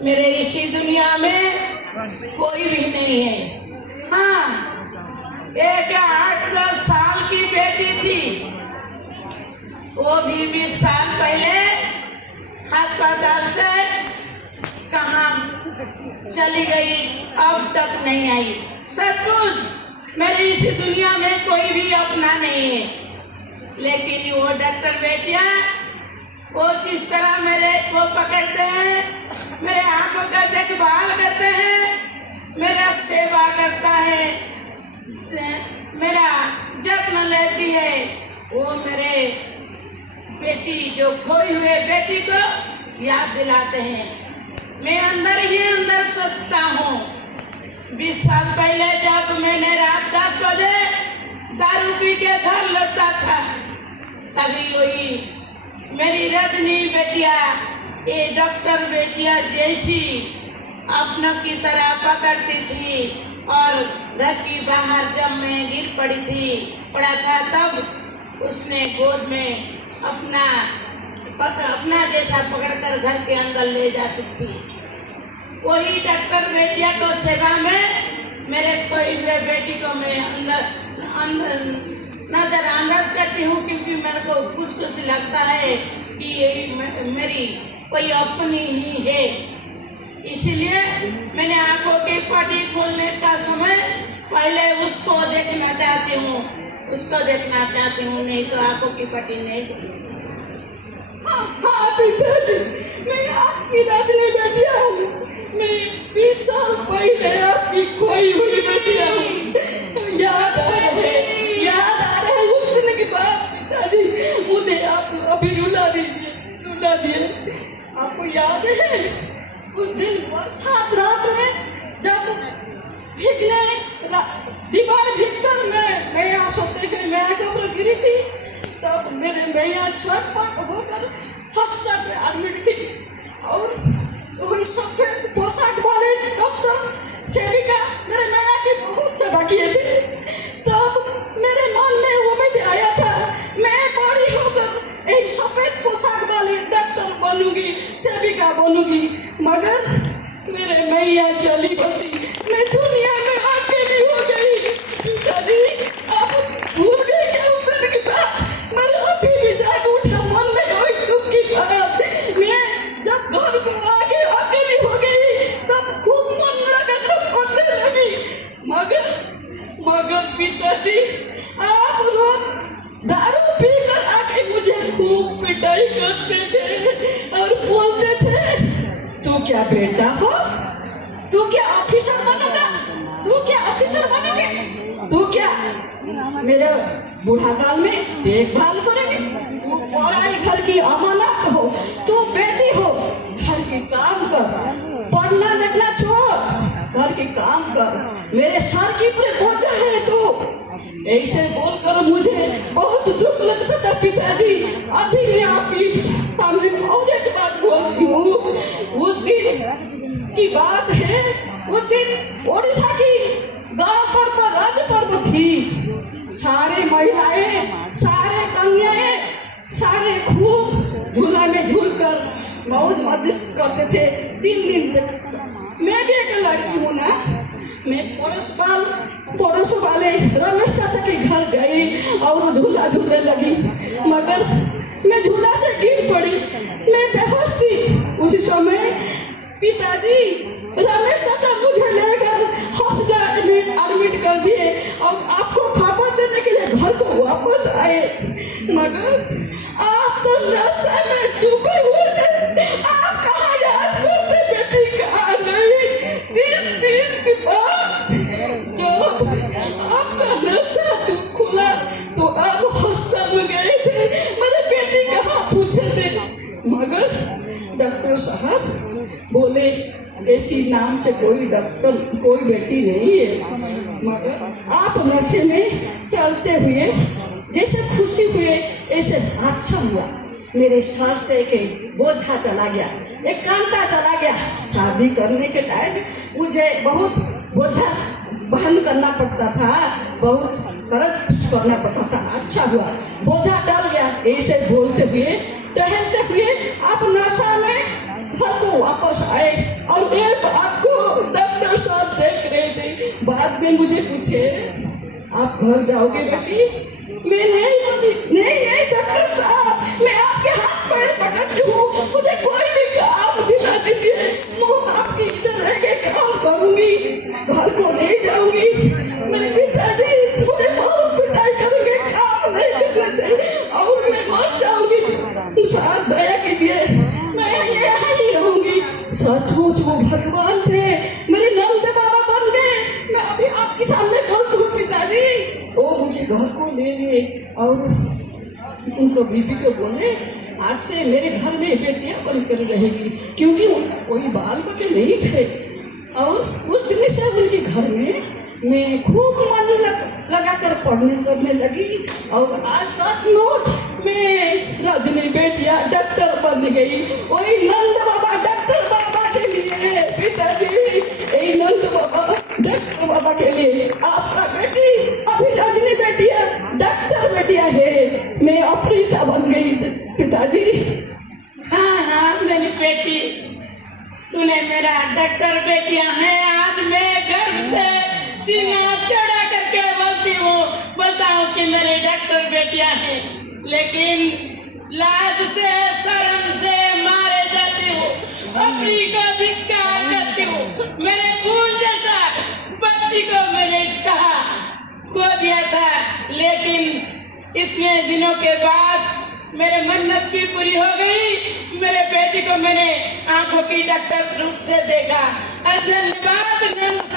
मेरे इसी दुनिया में कोई भी नहीं है। हाँ, एक 8-10 साल की बेटी थी, वो भी 20 साल पहले अस्पताल से कहाँ चली गई, अब तक नहीं आई। सब कुछ मेरे इस दुनिया में कोई भी अपना नहीं है, लेकिन वो डॉक्टर बेटिया वो जिस तरह मेरे को पकड़ते हैं, मेरे आंखों का देखभाल करते हैं, मेरा सेवा करता है, मेरा जत्न लेती है, वो मेरे बेटी जो खोई हुए बेटी को याद दिलाते हैं। मैं अंदर ही अंदर सोचता हूँ, 20 साल पहले जब मैंने रात 10 बजे दारू पी के घर लौटा था, तभी वही मेरी रजनी बेटिया, ये डॉक्टर बेटिया जैसी अपनों की तरह पकड़ती थी, और घर की बाहर जब मैं गिर पड़ा था तब उसने गोद में अपना जैसा पकड़कर घर के अंदर ले जाती थी। वही डॉक्टर बेटिया को सेवा में मेरे खोई हुए बेटी को मैं अंदर नजरअंदाज करती हूँ, क्योंकि मेरे को कुछ लगता है कि ये मेरी कोई अपनी ही है। इसीलिए मैंने आंखों की पट्टी खोलने का समय पहले उसको देखना चाहती हूँ, नहीं तो आंखों की पट्टी नहीं। हाँ पिताजी, मैं आपकी रजनी बेटिया हूँ। मैं 20 साल पहले आपकी खोई हुई बेटिया हूँ। याद आ रहे उस दिन की बात पिताजी, मुझे आप अभी रुला दिए। आपको याद है उस दिन बरसात रात में जब दीवार भीगकर मैं सोते हुए मैं के ऊपर गिरी थी, तब मेरे मैया छटपट होकर हॉस्पिटल में एडमिट थी, और वही सफेद पोशाक वाले डॉक्टर सेविका मेरे मैया की बहुत सेवा किए थे। तब मेरे मन में उम्मीद आया था, मैं बड़ी होकर एक सफेद पोशाक वाली डॉक्टर बनूंगी, सेविका बनूंगी, मगर मेरे मैया चली बसी, मैं दुनिया में अकेली हो गई। पिताजी, आप भूल गए क्या उस दिन की बात? मैं अभी भी जाग उठा, मन में कोई दुख की बात। मैं जब घर को आके अकेली हो गई, तब खूब मन लगाकर पढ़ने लगी, मगर पिताजी, आप रोज दारू पीकर आके मुझे खूब पिटाई करते थे और बोलते थे, तू क्या बेटा हो, तू क्या ऑफिसर बनोगे, तू क्या मेरे बुढ़ाकाल में देखभाल करेगी, तू पराई घर की अमानत हो, तू बेटी हो, घर के काम कर, पढ़ना लिखना छोड़, घर के काम कर, मेरे सर की पूरे बोझा है तू। ऐसे बोलकर मुझे बहुत दुख लगता था पिताजी। अभी मैं आपकी सामने और एक बात बोलती हूँ। उस दिन की बात है, उस दिन ओडिशा की गांव पर्व राज पर्व थी। सारे महिलाएं, सारे कन्याएं, सारे खूब झूला में झूलकर बहुत मस्ती करते थे 3 दिन तक। मैं भी एक लड़की हूँ ना, मैं पड़ोस वाले रमेश चाचा के घर गई और झूला झूलने लगी, मगर मैं झूला से गिर पड़ी, मैं बेहोश थी। उसी समय पिताजी रमेश चाचा मुझे लेकर हॉस्पिटल में एडमिट कर दिए और आपको खबर देने के लिए घर को वापस आए, मगर आप तो नशे में डूबे हुए थे। आप कहाँ याद करते बेटी, कहाँ गई? 3 दिन के बाद जब आपका नशा खुला तो आप हॉस्पिटल में गए थे, मेरे बेटी कहाँ पूछे थे, मगर डॉक्टर साहब बोले ऐसी नाम से कोई बेटी नहीं है, मगर आप नशे में चलते हुए जैसे खुशी हुए ऐसे अच्छा हुआ, मेरे सर से एक बोझा चला गया, एक कांटा चला गया। शादी करने के टाइम मुझे बहुत बोझा वहन करना पड़ता था, बहुत कर्ज करना पड़ता था। अच्छा हुआ बोझा टल गया। ऐसे बोलते हुए टहलते हुए आप नशा में घर को बाद में मुझे पूछे आप घर जाओगे बेटी? मैं नहीं डॉक्टर साहब, मैं आपके हाथ पैर पकड़ती हूँ, मुझे कोई भी काम दिला दीजिए, मैं आपकी इधर रह के काम करूंगी, घर को नहीं जाऊंगी। मेरे पिताजी मुझे बहुत पिटाई करेंगे काम नहीं करने से, और मैं मर जाऊंगी। साथ दया कीजिए, मैं यहाँ ही रहूंगी। सचमुच वो भगवान थे, मेरे नंद बाबा बन गए। मैं अभी आपके सामने बोलती हूँ पिताजी, वो मुझे घर को ले गए और उनको बीबी को बोले आज से मेरे घर में बेटियां बनकर रहेगी, क्योंकि कोई बाल बच्चे नहीं थे। और उस दिन से उनके घर में मैं खूब मन लगाकर पढ़ने करने लगी, और आज सचमुच मैं रजनी बेटिया डॉक्टर बन गई। वही नंद बाबा डॉक्टर बाबा के लिए पिताजी, यही नंद बाबा डॉक्टर बाबा के लिए आपका बेटी अभी रजनी बेटिया डॉक्टर बेटिया है। मैं अफ्रीता बन गई पिताजी। हाँ मेरी बेटी, तूने मेरा डॉक्टर बेटिया है। आज मैं गर्व से सीना चढ़ा करके बोलता हूँ कि मेरे डॉक्टर बेटिया है, लेकिन लाज से शर्म से मारे जाती हूँ, अपनी को धिक्कार करती हूँ। मेरे फूल जैसा बच्ची को मैंने कहा खो दिया था, लेकिन इतने दिनों के बाद मेरे मन्नत भी पूरी हो गई। मेरे बेटी को मैंने आंखों की डॉक्टर रूप से देखा। धन्यवाद।